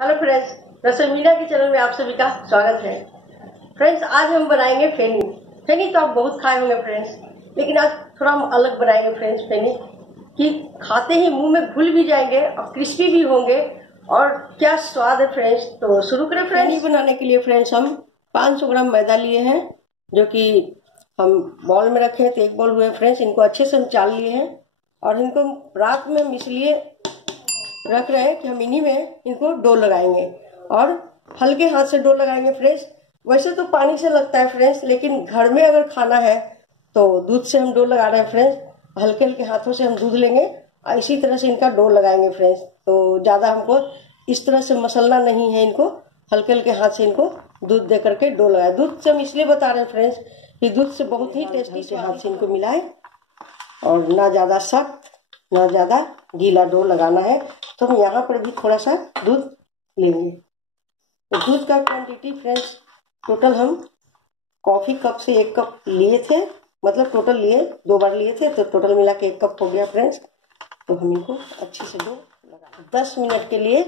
Hello friends, रसोई मीना के channel में आप सभी का स्वागत है। फ्रेंड्स, आज हम बनाएंगे फेनी। फेनी तो आप बहुत खाए होंगे फ्रेंड्स, लेकिन आज थोड़ा हम अलग बनाएंगे फ्रेंड्स। फेनी कि खाते ही मुंह में घुल भी जाएंगे और क्रिस्पी भी होंगे और क्या स्वाद है फ्रेंड्स। तो शुरू करें फ्रेंड्स। फेनी बनाने के लिए फ्रेंड्स हम 500 ग्राम मैदा लिए हैं, जो कि हम बाउल में रखे हैं। तो एक बाउल हुए फ्रेंड्स। इनको अच्छे से हम चाल लिए हैं और इनको रात में हम इसलिए रख रहे हैं कि हम इन्हीं में इनको डो लगाएंगे और हल्के हाथ से डो लगाएंगे फ्रेंड्स। वैसे तो पानी से लगता है फ्रेंड्स, लेकिन घर में अगर खाना है तो दूध से हम डो लगा रहे हैं फ्रेंड्स। हल्के हल्के हाथों से हम दूध लेंगे और इसी तरह से इनका डो लगाएंगे फ्रेंड्स। तो ज़्यादा हमको इस तरह से मसलना नहीं है, इनको हल्के हल्के हाथ से इनको दूध दे करके डो लगाए। दूध से हम इसलिए बता रहे हैं फ्रेंड्स कि दूध से बहुत ही टेस्टी से हाथ से इनको मिलाए और ना ज़्यादा सख्त ना ज़्यादा गीला डो लगाना है। तो हम यहाँ पर भी थोड़ा सा दूध लेंगे। तो दूध का क्वांटिटी फ्रेंड्स टोटल हम कॉफ़ी कप से 1 कप लिए थे, मतलब टोटल लिए 2 बार लिए थे, तो टोटल मिला के 1 कप हो गया फ्रेंड्स। तो हम इनको अच्छे से डो लगा 10 मिनट के लिए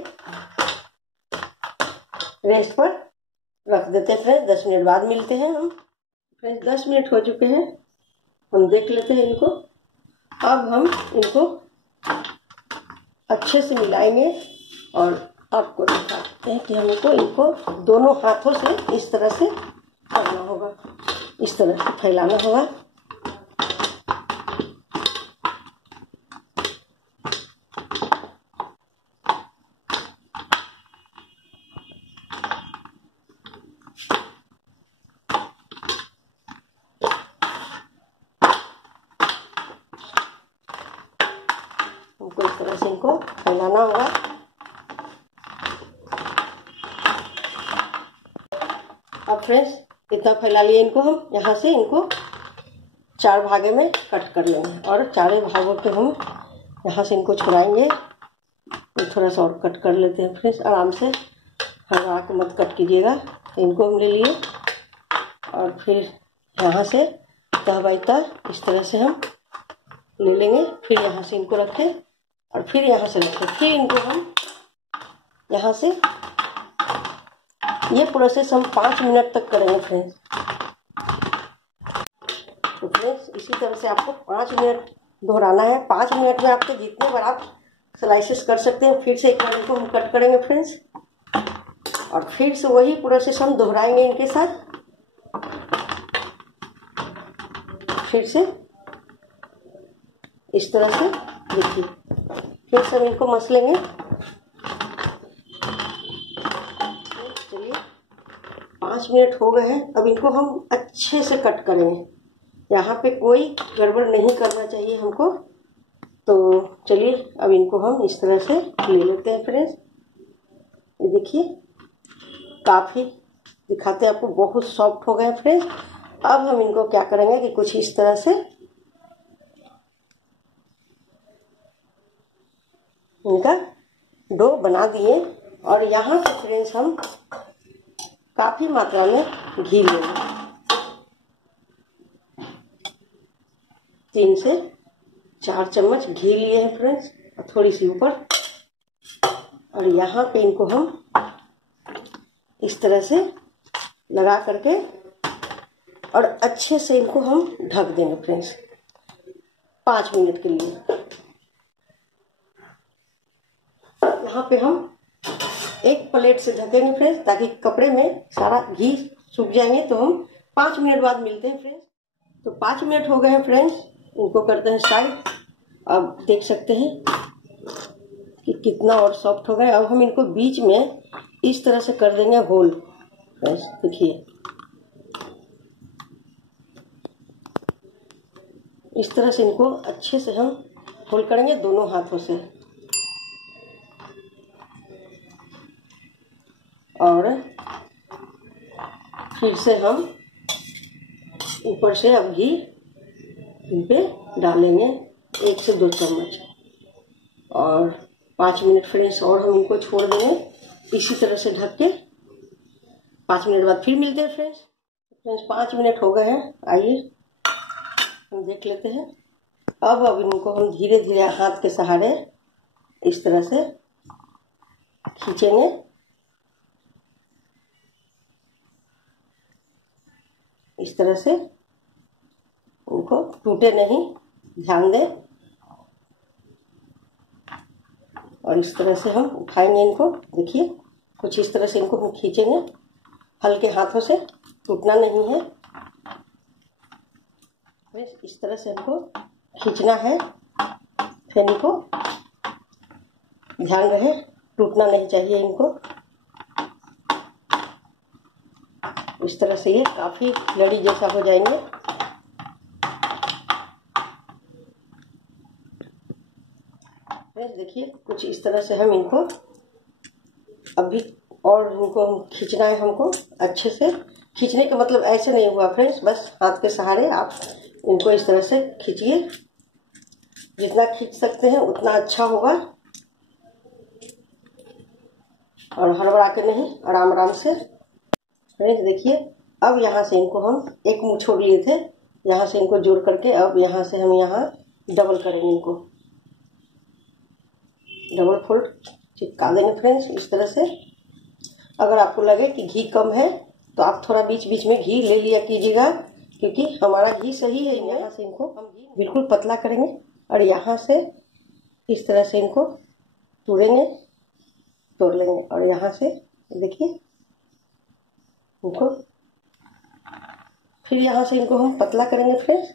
रेस्ट पर रख देते हैं फ्रेंड्स। 10 मिनट बाद मिलते हैं हम फ्रेंड्स। 10 मिनट हो चुके हैं, हम देख लेते हैं इनको। अब हम इनको अच्छे से मिलाएंगे और आपको दिखाते हैं कि हमको इनको दोनों हाथों से इस तरह से करना होगा, इस तरह से फैलाना होगा। हमको इस तरह से इनको फैलाना होगा। अब फ्रेंड्स इतना फैला लिए इनको। हम यहाँ से इनको 4 भागे में कट कर लेंगे और चारों भागों पे हम यहाँ से इनको छुड़ाएंगे। थोड़ा सा और कट कर लेते हैं फ्रेंड्स, आराम से, हवा को मत कट कीजिएगा। तो इनको हम ले लिए और फिर यहाँ से तह बाई तह इस तरह से हम ले लेंगे। फिर यहाँ से इनको रखें और फिर यहाँ से रखें। फिर इनको हम यहाँ से ये प्रोसेस हम 5 मिनट तक करेंगे फ्रेंड्स। तो फ्रेंड्स इसी तरह से आपको 5 मिनट दोहराना है। 5 मिनट में आपके जितने बार आप स्लाइसेस कर सकते हैं। फिर से एक बार इनको हम कट करेंगे फ्रेंड्स और फिर से वही प्रोसेस हम दोहराएंगे इनके साथ। फिर से इस तरह से देखिए, फिर से हम इनको मसलेंगे। चलिए 5 मिनट हो गए हैं। अब इनको हम अच्छे से कट करेंगे। यहाँ पे कोई गड़बड़ नहीं करना चाहिए हमको। तो चलिए अब इनको हम इस तरह से ले लेते हैं फ्रेंड्स। ये देखिए काफ़ी दिखाते हैं आपको, बहुत सॉफ्ट हो गए फ्रेंड्स। अब हम इनको क्या करेंगे कि कुछ इस तरह से इनका डो बना दिए और यहाँ पे फ्रेंड्स हम काफ़ी मात्रा में घी लेंगे। 3 से 4 चम्मच घी लिए हैं फ्रेंड्स और थोड़ी सी ऊपर। और यहाँ पे इनको हम इस तरह से लगा करके और अच्छे से इनको हम ढक देंगे फ्रेंड्स 5 मिनट के लिए। यहाँ पे हम एक प्लेट से ढकेंगे फ्रेंड्स, ताकि कपड़े में सारा घी सूख जाएंगे। तो हम 5 मिनट बाद मिलते हैं फ्रेंड्स। तो 5 मिनट हो गए हैं फ्रेंड्स, इनको करते हैं साइड। अब देख सकते हैं कि कितना और सॉफ्ट हो गए। अब हम इनको बीच में इस तरह से कर देंगे होल फ्रेंड्स। देखिए इस तरह से इनको अच्छे से हम होल करेंगे दोनों हाथों से। और फिर से हम ऊपर से अब घी इन पे डालेंगे 1 से 2 चम्मच और 5 मिनट फ्रेंड्स और हम इनको छोड़ देंगे इसी तरह से ढक के। 5 मिनट बाद फिर मिलते हैं फ्रेंड्स। 5 मिनट हो गए हैं, आइए हम देख लेते हैं। अब इनको हम धीरे धीरे हाथ के सहारे इस तरह से खींचेंगे इस तरह से उनको टूटे नहीं, ध्यान दें। और इस तरह से हम उठाएंगे इनको, देखिए कुछ इस तरह से इनको हम खींचेंगे हल्के हाथों से, टूटना नहीं है। इस तरह से हमको खींचना है फेनी को, ध्यान रहे टूटना नहीं चाहिए इनको। इस तरह से ये काफी लड़ी जैसा हो जाएंगे। देखिए कुछ इस तरह से हम इनको अभी और इनको खींचना है हमको अच्छे से। खींचने का मतलब ऐसे नहीं हुआ फ्रेंड्स, बस हाथ के सहारे आप इनको इस तरह से खींचिए। जितना खींच सकते हैं उतना अच्छा होगा, और हड़बड़ा के नहीं, आराम आराम से। फ्रेंड्स देखिए अब यहाँ से इनको हम एक मुंह छोड़ लिए थे, यहाँ से इनको जोड़ करके अब यहाँ से हम यहाँ डबल करेंगे, इनको डबल फोल्ड चिपका देंगे फ्रेंड्स इस तरह से। अगर आपको लगे कि घी कम है तो आप थोड़ा बीच बीच में घी ले लिया कीजिएगा, क्योंकि हमारा घी सही है। यहाँ से इनको हम बिल्कुल पतला करेंगे और यहाँ से इस तरह से इनको तोड़ लेंगे और यहाँ से देखिए इनको फिर यहाँ से इनको हम पतला करेंगे फ्रेंड्स,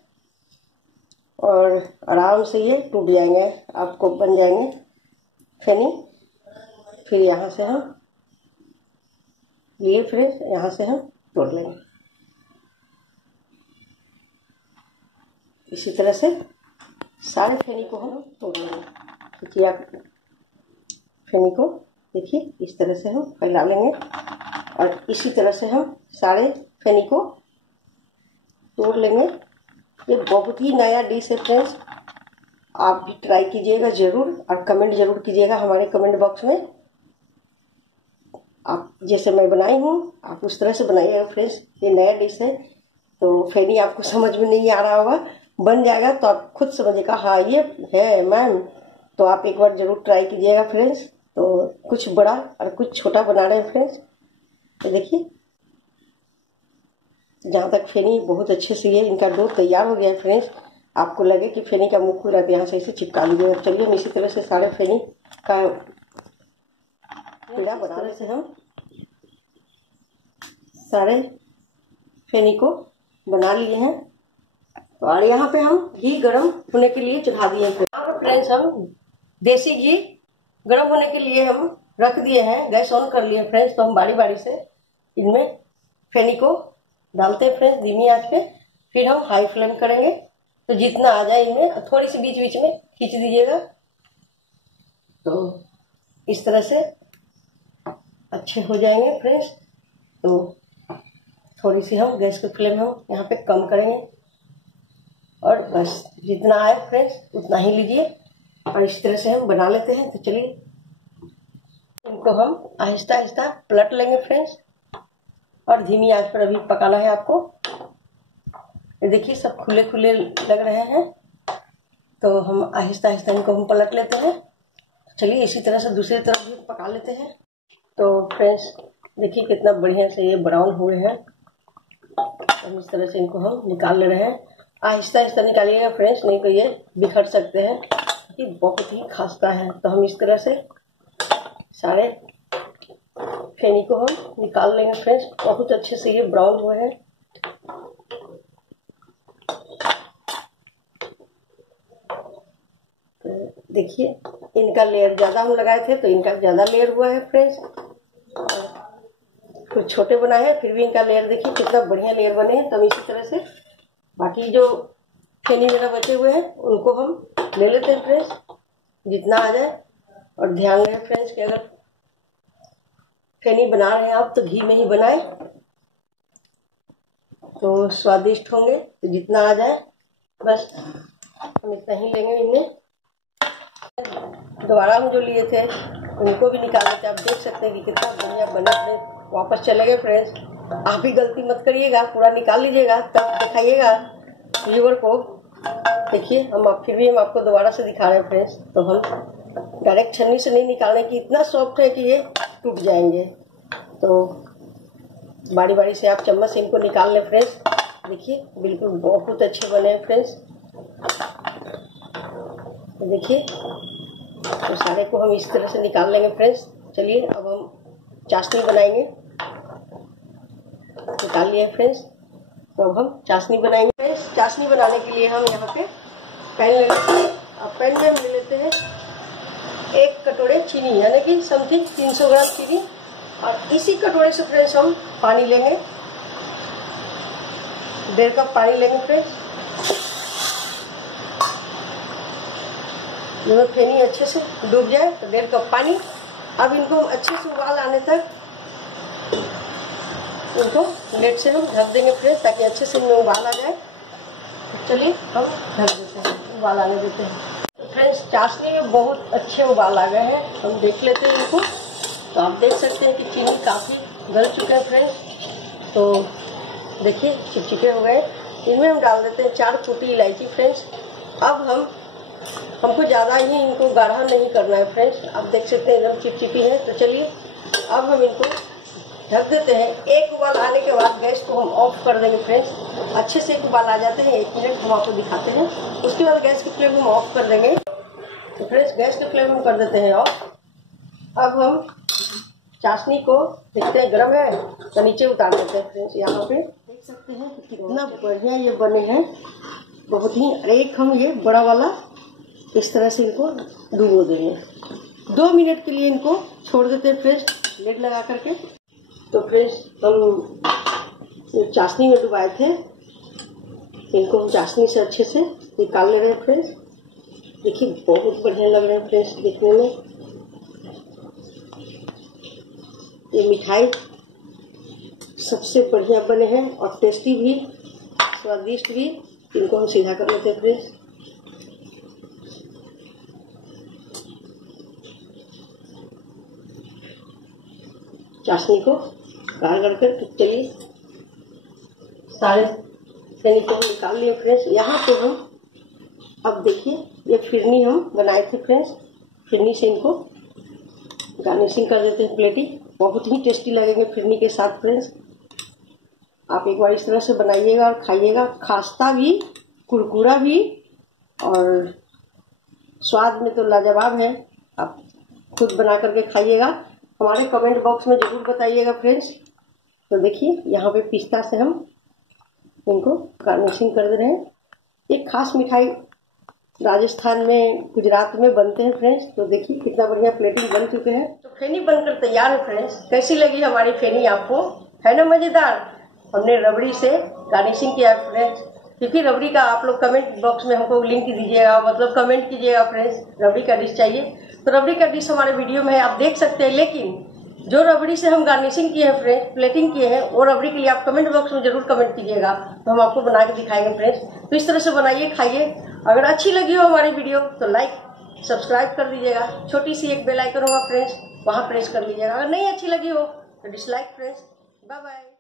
और आराम से ये टूट जाएंगे, आपको बन जाएंगे फेनी। फिर यहाँ से हम लिए फ्रेंड्स, यहाँ से हम तोड़ लेंगे इसी तरह से सारे फेनी को हम तोड़ लेंगे। देखिए आप फेनी को देखिए इस तरह से हम फैला लेंगे और इसी तरह से हम सारे फेनी को तोड़ लेंगे। ये बहुत ही नया डिश है फ्रेंड्स, आप भी ट्राई कीजिएगा जरूर और कमेंट जरूर कीजिएगा हमारे कमेंट बॉक्स में। आप जैसे मैं बनाई हूँ आप उस तरह से बनाइएगा फ्रेंड्स। ये नया डिश है तो फेनी आपको समझ में नहीं आ रहा होगा, बन जाएगा तो आप खुद समझिएगा हाँ ये है मैम, तो आप एक बार जरूर ट्राई कीजिएगा फ्रेंड्स। तो कुछ बड़ा और कुछ छोटा बना रहे हैं फ्रेंड्स। तो देखिए जहाँ तक फेनी बहुत अच्छे से ये इनका डो तैयार हो गया है फ्रेंड्स। आपको लगे कि फेनी का मुंह खुला तो यहाँ से इसे चिपका लीजिएगा। चलिए हम इसी तरह से सारे फेनी का पेड़ा बना रहे से हम सारे फेनी को बना लिए हैं। और यहाँ पे हम घी गरम होने के लिए चढ़ा दिए हैं फ्रेंड्स। हम देसी घी गरम होने के लिए हम रख दिए हैं, गैस ऑन कर लिए फ्रेंड्स। तो हम बारी बारी से इनमें फेनी को डालते हैं फ्रेंड्स धीमी आंच पे, फिर हम हाई फ्लेम करेंगे। तो जितना आ जाए इनमें थोड़ी सी बीच बीच में खींच दीजिएगा, तो इस तरह से अच्छे हो जाएंगे फ्रेंड्स। तो थोड़ी सी हम गैस की फ्लेम हम यहाँ पे कम करेंगे और बस जितना आए फ्रेंड्स उतना ही लीजिए और इस तरह से हम बना लेते हैं। तो चलिए इनको हम आहिस्ता आहिस्ता पलट लेंगे फ्रेंड्स, और धीमी आंच पर अभी पकाना है आपको। ये देखिए सब खुले खुले लग रहे हैं, तो हम आहिस्ता आहिस्ता इनको हम पलट लेते हैं। चलिए इसी तरह से दूसरी तरफ भी पका लेते हैं। तो फ्रेंड्स देखिए कितना बढ़िया से ये ब्राउन हुए हैं। हम इस तरह से इनको हम निकाल ले रहे हैं। आहिस्ता आहिस्ता निकालिएगा फ्रेंड्स, नहीं तो ये बिखर सकते हैं, ये बहुत ही खस्ता है। तो हम इस तरह से सारे फेनी को हम निकाल लेंगे फ्रेंड्स। बहुत अच्छे से ये ब्राउन हुए हैं। तो देखिए इनका लेयर ज्यादा हम लगाए थे तो इनका ज्यादा लेयर हुआ है फ्रेंड्स। कुछ छोटे बनाए हैं फिर भी इनका लेयर देखिए कितना बढ़िया लेयर बने हैं। तो हम इसी तरह से बाकी जो फेनी मेरा बचे हुए हैं उनको हम ले लेते हैं फ्रेंड्स, जितना आ जाए। और ध्यान रहे फ्रेंड्स कि अगर फेनी बना रहे हैं आप तो घी में ही बनाएं तो स्वादिष्ट होंगे। तो जितना आ जाए बस हम इतना ही लेंगे। इनमें दोबारा हम जो लिए थे उनको भी निकाल लेते हैं। आप देख सकते हैं कि कितना बढ़िया बने थे। वापस चले गए फ्रेंड्स, आप भी गलती मत करिएगा, पूरा निकाल लीजिएगा तब दिखाइएगा व्यूअर को। देखिए फिर भी हम आपको दोबारा से दिखा रहे हैं फ्रेंड्स। तो हम डायरेक्ट छन्नी से नहीं निकालने की, इतना सॉफ्ट है कि ये टूट जाएंगे। तो बारी बारी से आप चम्मच से इनको निकाल लें फ्रेंड्स। देखिए बिल्कुल बहुत अच्छे बने हैं फ्रेंड्स। देखिए तो सारे को हम इस तरह से निकाल लेंगे फ्रेंड्स। चलिए अब हम चाशनी बनाएंगे। निकाल लिया फ्रेंड्स, तो अब हम चाशनी बनाएंगे फ्रेंड्स। चाशनी बनाने के लिए हम यहाँ पे पैन ले लेते हैं। अब पैन में हम ले लेते हैं 1 कटोरे चीनी, यानी कि समथिंग 300 ग्राम चीनी। और इसी कटोरे से फ्रेंड्स हम पानी लेंगे, 1.5 कप पानी लेंगे फ्रेंड्स। जब फेनी अच्छे से डूब जाए तो 1.5 कप पानी। अब इनको हम अच्छे से उबाल आने तक इनको लेट से हम ढक देंगे फ्रेंड्स, ताकि अच्छे से इनमें उबाल आ जाए। तो चलिए हम ढक देते हैं, उबाल आने देते हैं। तो फ्रेंड्स चाशनी में बहुत अच्छे उबाल आ गए हैं, हम देख लेते हैं इनको। तो आप देख सकते हैं कि चीनी काफ़ी गल चुका है फ्रेंड्स। तो देखिए चिपचिपे हो गए। इनमें हम डाल देते हैं 4 कुटी इलायची फ्रेंड्स। अब हमको ज़्यादा ही इनको गाढ़ा नहीं करना है फ्रेंड्स। आप देख सकते हैं एकदम चिपचिपी है। तो चलिए अब हम इनको ढक देते हैं। 1 उबाल आने के बाद गैस को हम ऑफ कर देंगे फ्रेंड्स। अच्छे से 1 उबाल आ जाते हैं, 1 मिनट हम आपको दिखाते हैं। उसके बाद गैस की फ्लेम हम ऑफ कर देंगे। तो फ्रेंड्स गैस की फ्लेम हम कर देते हैं ऑफ। अब हम चाशनी को देखते हैं गर्म है तो नीचे उतार देते हैं फ्रेंड्स। यहाँ पे देख सकते हैं कि कितना बढ़िया ये बने हैं, बहुत ही। एक हम ये बड़ा वाला इस तरह से इनको डुबो देंगे। 2 मिनट के लिए इनको छोड़ देते हैं फ्रेंड्स, लेड लगा करके। तो फ्रेंड्स हम चाशनी में डुबाए थे, इनको हम चाशनी से अच्छे से निकाल ले रहे हैं फ्रेंड्स। देखिए बहुत बढ़िया लग रहे हैं फ्रेंड्स देखने में। ये मिठाई सबसे बढ़िया बने हैं और टेस्टी भी, स्वादिष्ट भी। इनको हम सीधा कर लेते हैं फ्रेंड्स। चाशनी को गाड़ कर चलिए सारे फेनी को हम निकाल लिए फ्रेंड्स। यहाँ पे हम अब देखिए ये फिरनी हम बनाए थे फ्रेंड्स, फिरनी से इनको गार्निशिंग कर देते हैं प्लेटिंग। बहुत ही टेस्टी लगेंगे फिरनी के साथ फ्रेंड्स। आप एक बार इस तरह से बनाइएगा और खाइएगा, खास्ता भी, कुरकुरा भी, और स्वाद में तो लाजवाब है। आप खुद बना करके खाइएगा, हमारे कमेंट बॉक्स में ज़रूर बताइएगा फ्रेंड्स। तो देखिए यहाँ पे पिस्ता से हम इनको गार्निशिंग कर दे रहे हैं। एक खास मिठाई राजस्थान में, गुजरात में बनते हैं फ्रेंड्स। तो देखिए कितना बढ़िया प्लेटिंग बन चुके हैं। तो फेनी बनकर तैयार है फ्रेंड्स। कैसी लगी हमारी फेनी आपको? है ना मज़ेदार? हमने रबड़ी से गार्निशिंग किया है फ्रेंड्स, क्योंकि रबड़ी का आप लोग कमेंट बॉक्स में हमको लिंक दीजिएगा, मतलब कमेंट कीजिएगा फ्रेंड्स, रबड़ी का डिश चाहिए। तो रबड़ी का डिश हमारे वीडियो में है, आप देख सकते हैं। लेकिन जो रबड़ी से हम गार्निशिंग किए हैं फ्रेंड्स, प्लेटिंग किए हैं, वो रबड़ी के लिए आप कमेंट बॉक्स में जरूर कमेंट कीजिएगा, तो हम आपको बना के दिखाएंगे फ्रेंड्स। तो इस तरह से बनाइए, खाइए। अगर अच्छी लगी हो हमारी वीडियो तो लाइक सब्सक्राइब कर दीजिएगा। छोटी सी एक बेल आइकन होगा फ्रेंड्स, वहाँ प्रेस कर लीजिएगा। अगर नहीं अच्छी लगी हो तो डिसलाइक फ्रेंड्स। Bye bye.